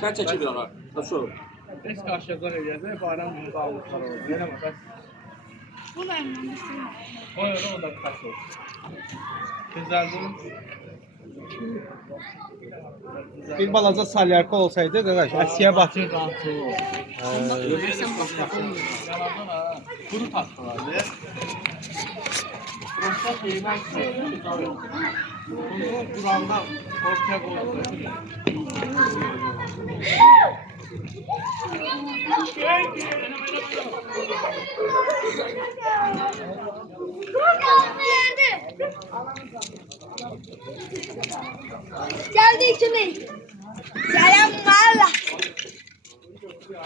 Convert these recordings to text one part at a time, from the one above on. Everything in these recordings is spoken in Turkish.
Sen çekil bir ara. Nasıl? Biz karşıda eləyəcək, bayram günü qalmışlar orada. Yenə bax. Bu da yanmışsın. O da kaç olsun. Güzeldir. Bir balaca salyarka olsaydı qardaş, əksiyə batırdı altı. Yalandan ha. Kuru tatlılardı. Prostat yemez. Bunu Kur'an'da ortaya koydu. Geldi içime. Selam valla.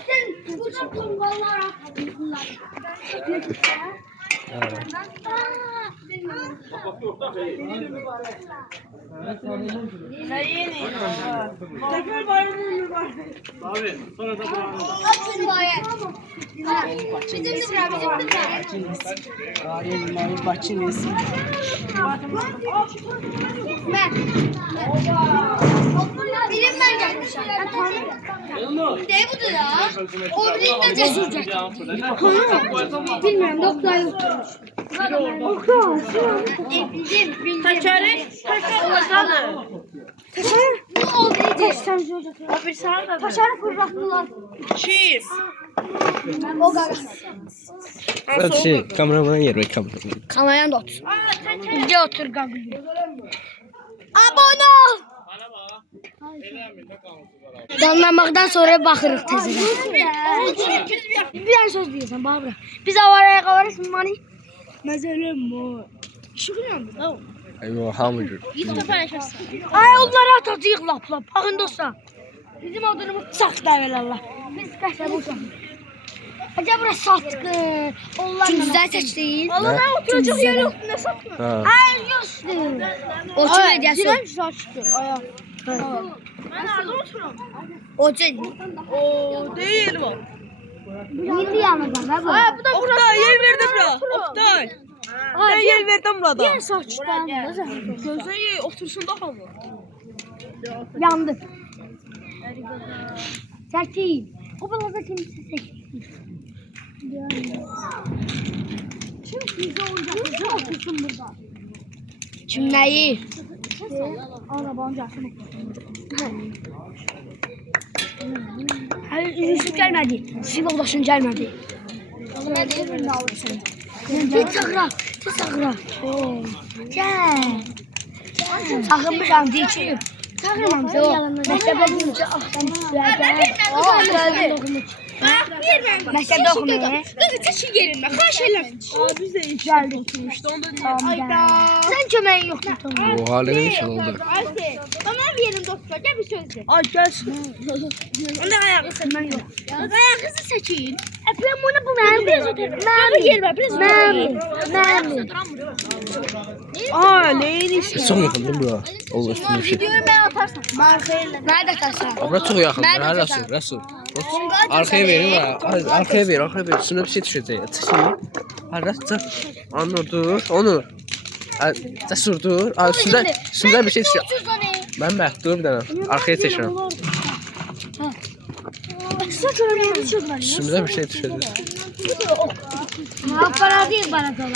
Sen burada kumballar atıyorlar. Tekrar bayramı var. Abi sonra da buranın. Atın bayram. Bizim de Bakçınız. Ben. Birim ben gelmişim. Ben tanımıyorum. Ne budur ya? O birlikte cesurca. Bilmiyorum. Doktor yokturmuş. Bildim. Taşarı. Bu o birlikte. Taşarı fırlattılar. Cheese. O gaga. Hadi şey kameraman yer ve kameraman. Kameran da otur. Gel otur gaga. Abone ol. Danlamaktan sonra baxırıq təzədən. Bir an söz deyirsən, Babra. Biz avaraya qalarız, mani. Məzələm o. İşığı yandı da o. Eyvah hamıdır. Ay onları atacağıq lap. Baxın dostlar. Bizim odunumuz çox dəvələrlə. Biz qəşəng uşaq. Acaba bura satqın. Çünki güzel seçdik. Allah ne oturacaq yer yoxdur, nə satqın? Ay yoxdur. O kimi edəsən. Girəm saçdı. Aya. Ben nerede oturuyorum? O değil. O değil bu. Yedi yanıdan da bu. Bu da Oktay yer verdim bura. Oktay. Ben yer verdim burada. Yer saçdan. Gözün ye otursun da hava. Yandı. Çekil. O balaza kimse çekil. Kim bize oyuncak otursun burada? Kim neyi? Arabanın cahsını. Hayır, Yusuf gelmedi. Sizin yoldaşın gelmedi. Git sakra. Gel. Sakınmışam diyeceğim. Sakınmam da o. Mektebe bulunca ahtan geldi. Mektebe okumaya. Kızı çeşi yerinde. Kaç eylem. Biz de içeride oturmuştu. Onda değil. Sen kömeğin yoktu tamam. Bu hale ne için oldu? Ayşe, bana bir yerin doktor. Gel bir söz de. Ay gelsin. Onda ayağı seçmen yok. Ayağı seçin. Ben bunu bu mermi. Aa neyin işi? Çok yakın değil mi bura? Allah üstüne bir şey. Diyorum ben atarsam. Nerede atarsam? Bura çok yakın. Nerede Helal olsun. atarsam? Resul. Arkaya verin var. Arkaya ver. Üstüne bir şey düşecek. Tıkayım. Hadi Resul. Onur dur. Onur. Cesur dur. Üstünden bir şey düşüyor. Ben dur bir tane. Arkaya çekiyorum. Üstümüze bir şey düşüyor. Para değil bana dolan.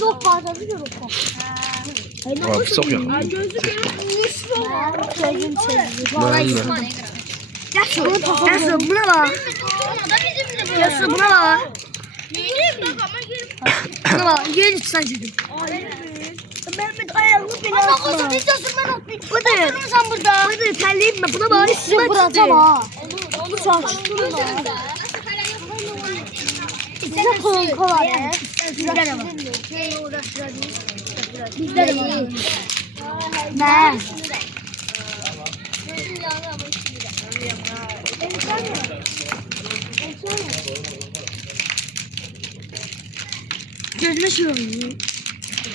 Yok fazla bir yok. Abi çok yakın. Nasıl buna bak. Nasıl buna bak. Buna bak. Gelin sen dedim. Mehmet ayağını beni atma. Ama kızım istiyorsun ben atmayayım. Oturun sen burada. Hadi terleyeyim mi? Buna bak. Size bıraksam ha. Onu saçtırma. Bize konka var ya. Bizde de var. Bizde de var. Ne? Gözüme şey oluyor.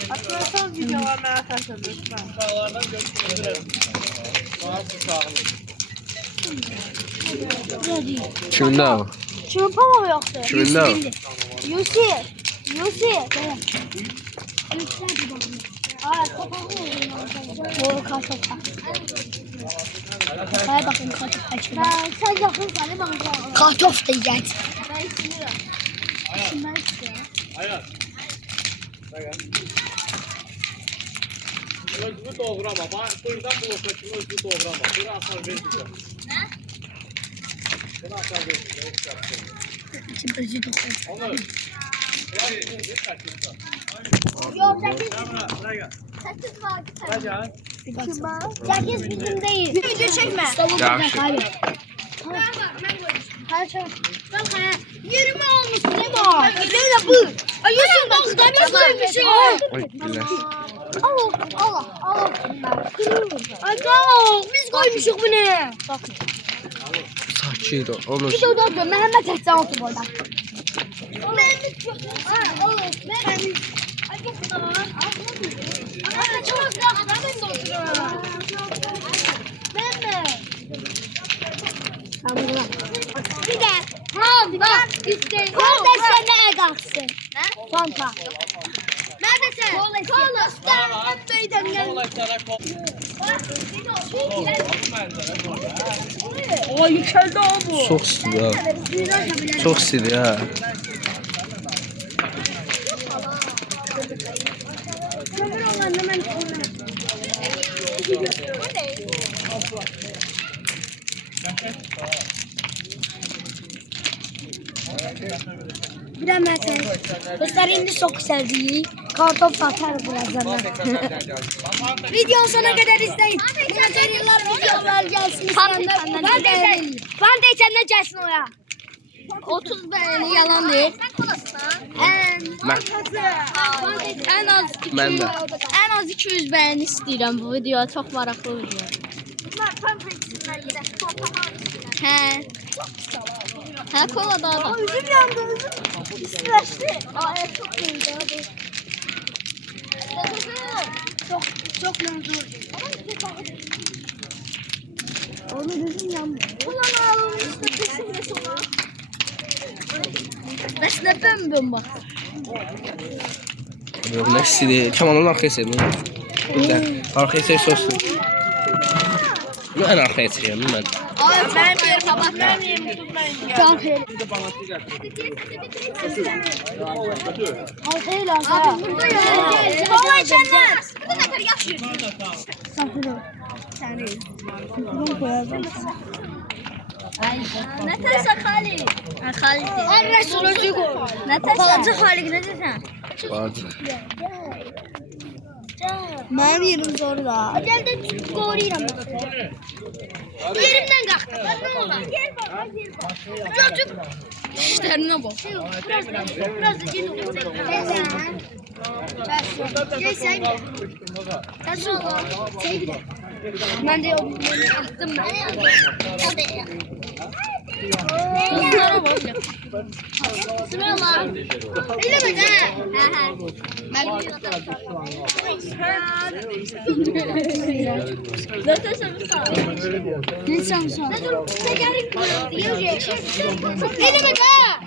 Atlarsan videolarına atarsın lütfen. Dağlardan götürürüz. Daha sağlık. Kiminde o? Kimin pala yoktu? Kiminde o? Yusuf. Doğru kartof. Hayır bakın kartof açıyor. Sen yakın sana bak. Kartof diyeceksin. Özgü doğrama. Buradan bloklaşını özgü doğrama. Bura asar verəcəm. Bura asar verəcəm. Şimdi özü dokun. Olur. Yok 8 Buraya. 8 var. Buraya. 8 bizim değil. Video çekme. Yaxşı. Yerime olmuşsun ne var? Böyle bu. Ay yüzün bak demez koymuşum. Oy, güzel. Allah. Aga biz koymuşuk bunu. Bakın. Sakin ol. Onu Bir de orada oturuyor. Mehmet Ehsan otur orada. Mehmet çok. Mehmet. Ay çok da var. Ay çok da. Mehmet oturuyor. Mehmet. Tamam. Bir de. Bak işte. Kardeşler ne edaksın? Ne? Fanta. Neredesin? Kola. Hep beyden gel. O yükseldi o bu. çok istidir ha. Çok istidir ha. Bir de mesela. Kızlar indi çok sevdiği. Kartof satar birazdan. Videonun sonuna kadar izleyin. Materiallar videolar gelsin. Ben de içinde gelsin oraya. 30 beğeni yalan değil. En az 200, Mən də. en az 200 beğeni istiyorum bu video. Çok maraqlı video. He. He kola da. Üzüm yandı üzüm. İstileşti. Çok iyiydi abi. Çok manzur. Onun üzüm yandı. Ulan ağlamı işte peşimde sonra. Besle bömbüm bak. Yox, nə istidir? Kamanın arxaya seçin. Arxaya seç olsun. Mən arxaya çəkirəm mən. Ay ben bir tabak vermeyeyim. Çok iyi. Al abi burada ya. Kola içenler. Burada ne kadar yaşıyor? Ne tersa Halik? Halik. Ay Resul Özgür. Ne tersa? Balaca Halik ne dersen? Vardı. Benim yerim zor da. Gel de doğrayayım. Yerimden kalktım. Ne olur? Gel bak. Götür. İşlerine bak. Biraz da gel. Gel sen. Kaç oldu? Şey bir de. Ben de attım ben. Bunlara bak. Sırala. Öyle mi ha? Zaten sen sağ. Ne sen sağ? Öyle mi ha?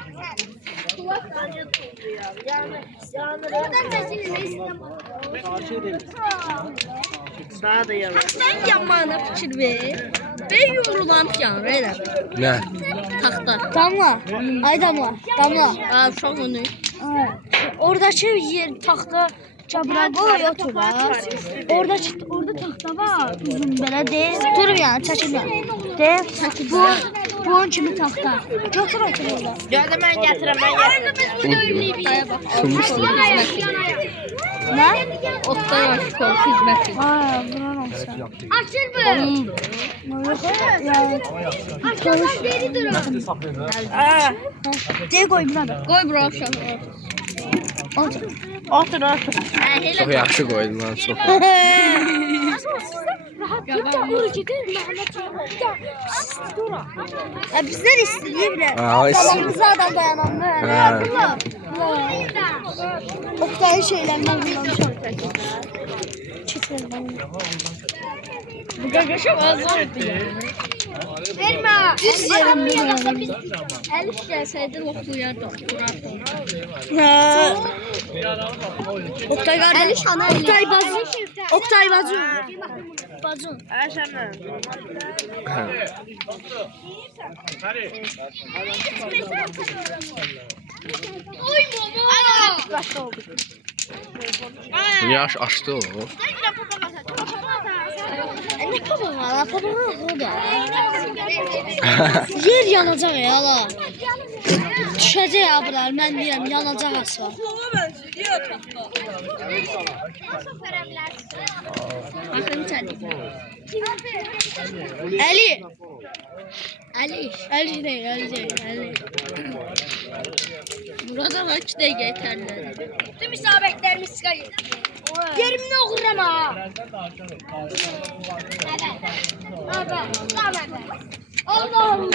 Daha da yalan. Ben yanmağına fikir ver. Ben yumrulanıp yanır elə. Nə? Taxta. Damla. Ay damla. Damla. Ha uşaq onu. Oradakı yer taxta çabra qoy otur da. Orada taxta var. Uzun belə deyil. Dur yəni çəkilmə. Deyil. Bu kimi taxta. Götür otur orada. Gəldi mən gətirəm, mən gətirəm. Biz bu döyülüyük. Şunu Ne? Oktay Aşkol hizmeti. Ha, buran olsa. Açıl bu. Aşağıdan geri durun. De koy burada. Koy bura aşağı. Otur. çox yaxşı qoydun lan, çox. Bizler isteyebilir. Aa, Babamıza adam dayananlı. Ha. Oktay'ın şeylerinden kullanmışım. Bu qaqaşa azdır. Verme. Düz yerim bir. Elif gelseydi loklayardı. Oktay kardeş. Oktay bacı. Oktay bacı. Bacı. Yaş açtı o. Ne papağan? Papağan da. Yer yanacaq ya la. Düşəcək ya bunlar. Mən deyirəm yanacaq asla. Baxın çəli. Ali. Ali değil. Burada bak dəqiqə yeterli. Tüm isabətlərimiz çıxıyor. Yerimini oxuram ha. Allah'ım.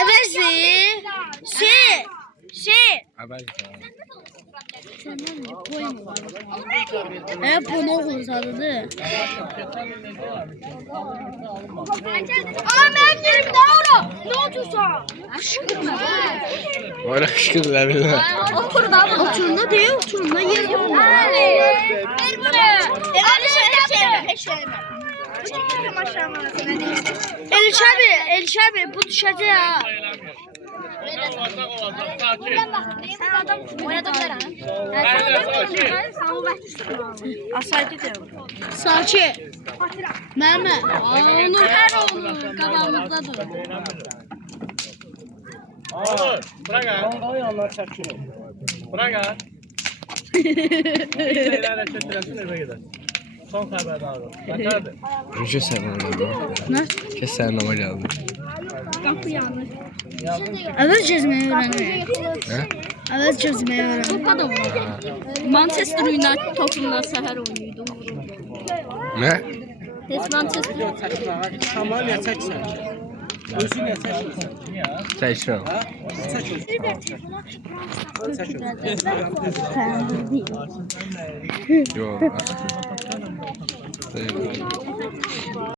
Əvəzi. Bunu oxursadı. Aa, mənim yerimdə ora. Nə otursan? Aşkım. Öyle kışkırdılar bile. Otur da. Oturma değil, oturma yer yok. Ver bunu. Elşabi bu düşəcək ha. Sakit. Mehmet. Onun her oğlu kafamızdadır. Bırak ha. Bırak ha. Şeylerle çetiresin eve gider. Son haberdarı. Yeterdi. Kes sen onu. Ne? Kes sen ama geldi. Evet çözmeyi öğrendim. He? Evet çözmeyi öğrendim. Manchester United topunda səhər oynayırdı. Ne? Heç Manchester Tamam ya çəksən. Özün ya çəksən. Çayşım. Yok.